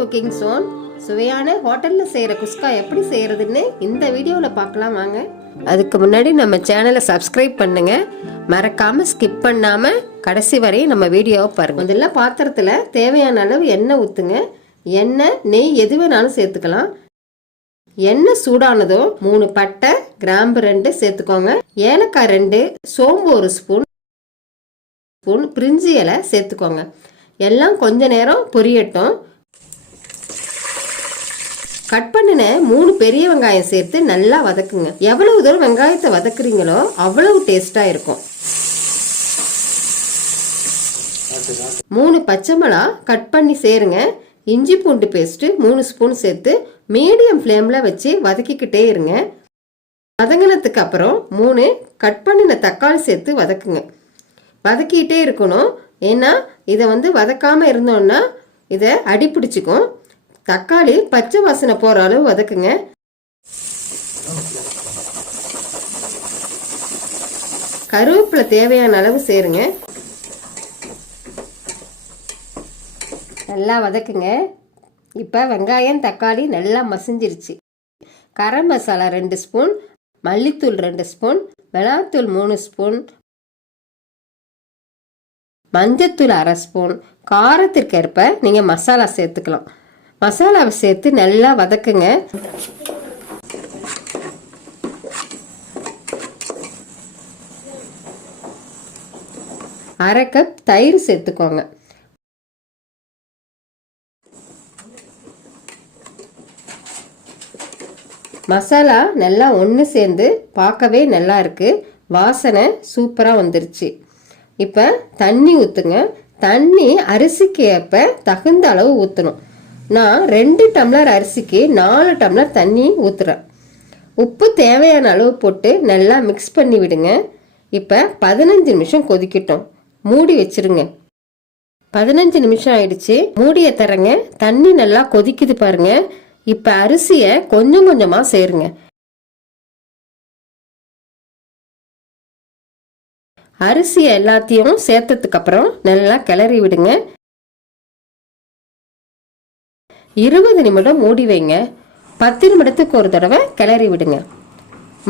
Cooking zone. சுவையான ஹோட்டலில் செய்கிற குஸ்கா எப்படி செய்கிறதுன்னு இந்த வீடியோவில் பார்க்கலாம் வாங்க. அதுக்கு முன்னாடி நம்ம சேனலை சப்ஸ்கிரைப் பண்ணுங்க, மறக்காமல் ஸ்கிப் பண்ணாமல் கடைசி வரையும் நம்ம வீடியோவை பாருங்கள். முதல்ல பாத்திரத்தில் தேவையான அளவு எண்ணெய் ஊற்றுங்க. எண்ணெய் நெய் எது வேணாலும் சேர்த்துக்கலாம். எண்ணெய் சூடானதும் 3 பட்டை, கிராம்பு 2 சேர்த்துக்கோங்க. ஏலக்காய் 2, சோம்பு 1 ஸ்பூன், பிரிஞ்சி இலை சேர்த்துக்கோங்க. எல்லாம் கொஞ்ச நேரம் பொரியட்டும். கட் பண்ணின 3 பெரிய வெங்காயம் சேர்த்து நல்லா வதக்குங்க. எவ்வளவு தூரம் வெங்காயத்தை வதக்குறீங்களோ அவ்வளவு டேஸ்டா இருக்கும். 3 பச்சை மிளகா கட் பண்ணி சேருங்க. இஞ்சி பூண்டு பேஸ்ட் 3 ஸ்பூன் சேர்த்து மீடியம் ஃப்ளேம்ல வச்சு வதக்கிக்கிட்டே இருங்க. வதங்கினதுக்கு அப்புறம் 3 கட் பண்ணின தக்காளி சேர்த்து வதக்குங்க. வதக்கிட்டே இருக்கணும். ஏன்னா இதை வதக்காம இருந்தோம்னா இதை அடி பிடிச்சிக்கும். தக்காளி பச்சை வாசனை போற அளவு வதக்குங்க. கருவேப்பிலை தேவையான அளவு சேருங்க. நல்லா வதக்குங்க. இப்போ வெங்காயம் தக்காளி நல்லா மசிஞ்சிருச்சு. கரம் மசாலா 2 ஸ்பூன், மல்லித்தூள் 2 ஸ்பூன், மிளகாத்தூள் 3 ஸ்பூன், மஞ்சத்தூள் 1/2 ஸ்பூன், காரத்திற்கு ஏற்ப நீங்கள் மசாலா சேர்த்துக்கலாம். மசாலாவை சேர்த்து நல்லா வதக்குங்க. அரை கப் தயிர் சேர்த்துக்கோங்க. மசாலா நல்லா ஒன்று சேர்ந்து பார்க்கவே நல்லா இருக்கு. வாசனை சூப்பராக வந்துருச்சு. இப்போ தண்ணி ஊற்றுங்க. தண்ணி அரிசிக்கு ஏற்ப தகுந்த அளவு ஊற்றணும். நான் 2 டம்ளர் அரிசிக்கு 4 டம்ளர் தண்ணி ஊற்றுறேன். உப்பு தேவையான அளவு போட்டு நல்லா மிக்ஸ் பண்ணி விடுங்க. இப்போ 15 நிமிஷம் கொதிக்கட்டும். மூடி வச்சிருங்க. 15 நிமிஷம் ஆயிடுச்சு. மூடியை தரங்க. தண்ணி நல்லா கொதிக்குது பாருங்க. இப்போ அரிசியை கொஞ்சம் கொஞ்சமாக சேருங்க. அரிசி எல்லாத்தையும் சேர்த்ததுக்கு அப்புறம் நல்லா கிளறி விடுங்க. 20 நிமிடம் மூடி வைங்க. 10 நிமிடத்துக்கு ஒரு தடவை கிளறி விடுங்க.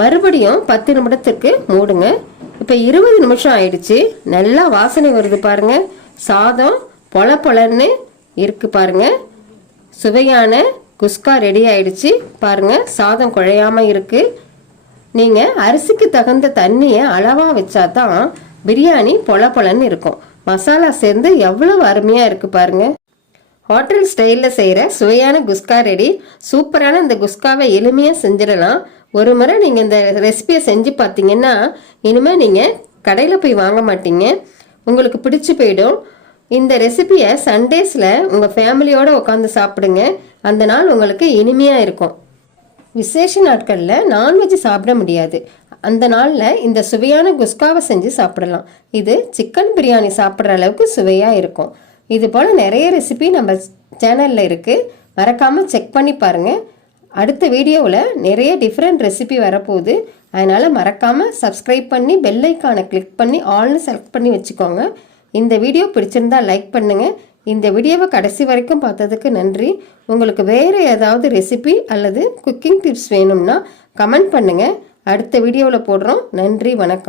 மறுபடியும் 10 நிமிடத்துக்கு மூடுங்க. இப்போ 20 நிமிஷம் ஆயிடுச்சு. நல்லா வாசனை வருது பாருங்க. சாதம் பொல பொலன்னு இருக்கு பாருங்க. சுவையான குஸ்கா ரெடி ஆயிடுச்சு பாருங்க. சாதம் குழையாம இருக்கு. நீங்கள் அரிசிக்கு தகுந்த தண்ணியை அளவாக வச்சா தான் பிரியாணி பொல பொலன்னு இருக்கும். மசாலா சேர்ந்து எவ்வளவு அருமையாக இருக்குது பாருங்க. ஹோட்டல் ஸ்டைலில் செய்கிற சுவையான குஸ்கா ரெடி. சூப்பரான இந்த குஸ்காவை எளிமையாக செஞ்சிடலாம். ஒரு முறை நீங்கள் இந்த ரெசிபியை செஞ்சு பார்த்தீங்கன்னா இனிமேல் நீங்கள் கடையில் போய் வாங்க மாட்டீங்க. உங்களுக்கு பிடிச்சி போயிடும். இந்த ரெசிபியை சண்டேஸில் உங்கள் ஃபேமிலியோடு உட்காந்து சாப்பிடுங்க. அந்த நாள் உங்களுக்கு இனிமையாக இருக்கும். விசேஷ நாட்களில் நான்வெஜ் சாப்பிட முடியாது. அந்த நாளில் இந்த சுவையான குஸ்காவை செஞ்சு சாப்பிடலாம். இது சிக்கன் பிரியாணி சாப்பிட்ற அளவுக்கு சுவையாக இருக்கும். இது போல் நிறைய ரெசிபி நம்ம சேனலில் இருக்குது. மறக்காமல் செக் பண்ணி பாருங்கள். அடுத்த வீடியோவில் நிறைய டிஃப்ரெண்ட் ரெசிபி வரப்போகுது. அதனால் மறக்காமல் சப்ஸ்கிரைப் பண்ணி பெல் ஐக்கானை கிளிக் பண்ணி ஆல்னு செலக்ட் பண்ணி வச்சுக்கோங்க. இந்த வீடியோ பிடிச்சிருந்தா லைக் பண்ணுங்கள். இந்த வீடியோவை கடைசி வரைக்கும் பார்த்ததுக்கு நன்றி. உங்களுக்கு வேறு ஏதாவது ரெசிபி அல்லது குக்கிங் டிப்ஸ் வேணும்னா கமெண்ட் பண்ணுங்கள். அடுத்த வீடியோவில் போடுறோம். நன்றி, வணக்கம்.